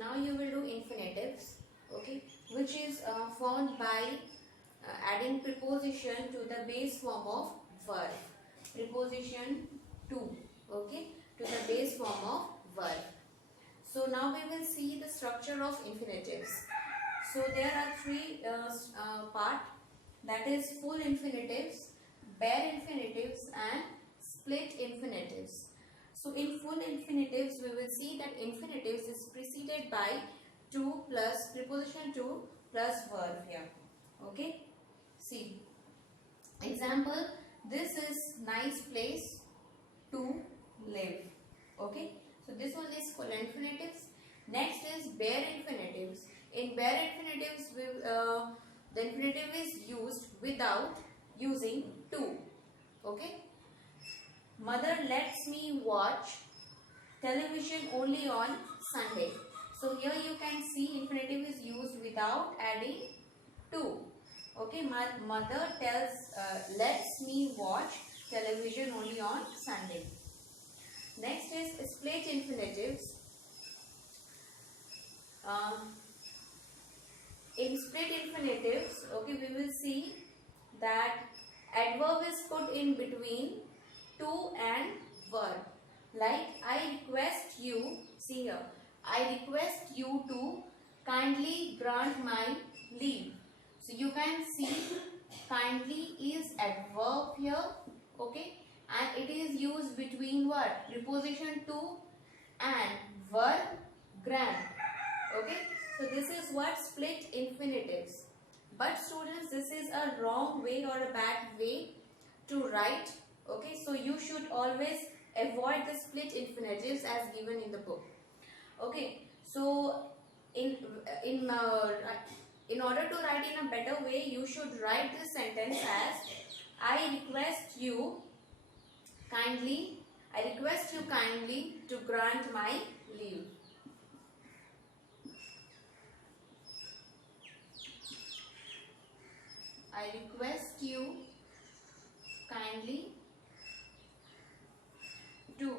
now you will do infinitives, okay, which is formed by adding preposition to the base form of verb. Preposition to, okay, to the base form of verb. So now we will see the structure of infinitives. So there are three part, that is full infinitives, bare infinitives and split infinitives. So in full infinitives we will see that infinitives is preceded by to plus preposition to plus verb here. Okay, see example, this is nice place to live. Okay, so this one is full infinitives. Next is bare infinitives. In bare infinitives the infinitive is used without using to. Okay, mother lets me watch television only on Sunday. So here you can see infinitive is used without adding to. Okay, my mother lets me watch television only on Sunday. Next is split infinitives. In split infinitives, okay, we will see that adverb is put in between to and verb. Like I request you, see here, I request you to kindly grant my leave. So you can see kindly is adverb here, okay, and it is used between what? Preposition to and verb grant. Okay, so this is what split infinitives. But students, this is a wrong way or a bad way to write. Okay, so you should always avoid the split infinitives as given in the book. Okay, so in order to write in a better way, you should write this sentence as I request you kindly to grant my leave. I request you kindly to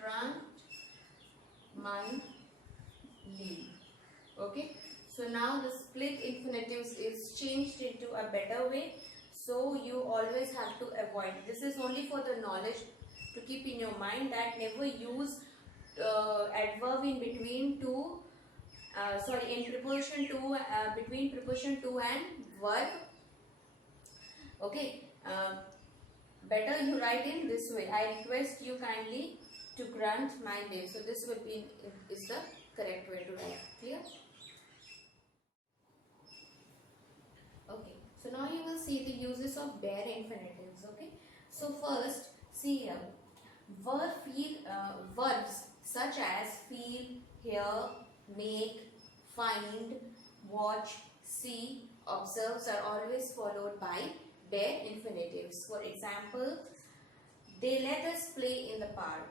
grant my leave. Okay, so now the split infinitives is changed into a better way, so you always have to avoid. This is only for the knowledge to keep in your mind, that never use adverb in between to in preposition to between preposition to and verb. Okay, better you write in this way, I request you kindly to grant my leave. So this will be is the correct way to write. Clear? Okay, so now you will see the uses of bare infinitives. Okay, so first see here, verbs such as feel, hear, make, find, watch, see, observe are always followed by bare infinitives. For example, they let us play in the park.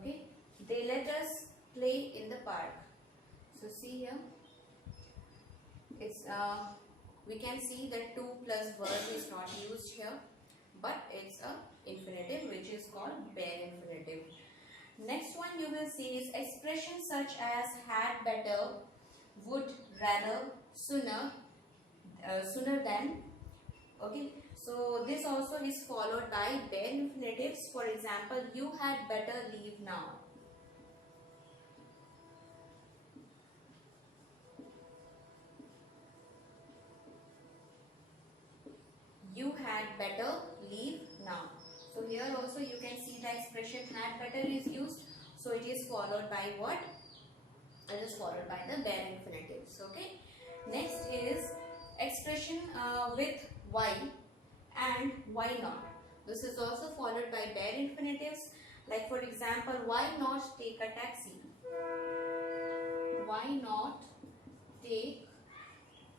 Okay, they let us play in the park. So see here, it's we can see that to plus verb is not used here, but it's a infinitive which is called bare infinitive. Next one you will see is expressions such as had better, would rather, sooner than. Okay, so this also is followed by bare infinitives. For example, you had better leave now. You had better leave now. So here also you can see the expression had better is used. So it is followed by what? It is followed by the bare infinitives. Okay. Next is expression with why and why not. This is also followed by bare infinitives. Like for example, why not take a taxi? Why not take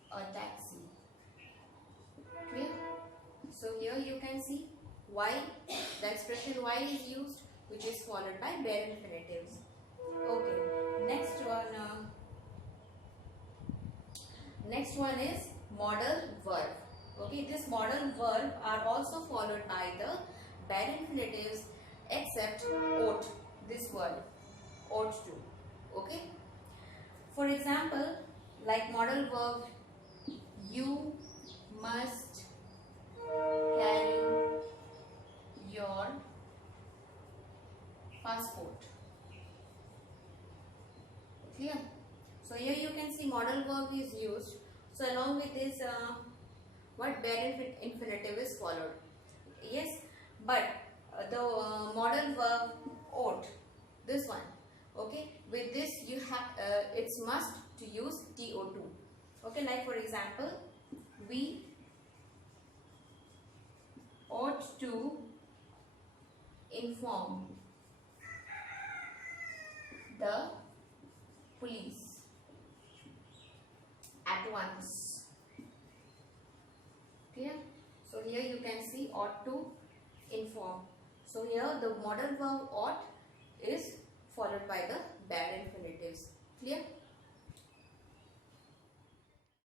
a taxi? Clear? So here you can see why, the expression why is used, which is followed by bare infinitives. Okay, next one is modal verb. Okay, this modal verb are also followed by the bad infinitives except ought, this word, ought to. Okay. For example, like modal verb, you must carry your passport. Clear? So here you can see modal verb is used. So along with this, what bare infinitive is followed. Yes, but the modal verb ought, this one. Okay, with this you have it's must to use to. Okay, like for example, we ought to inform the police at once. Clear? So here you can see ought to inform. So here the modal verb ought is followed by the bad infinitives. Clear?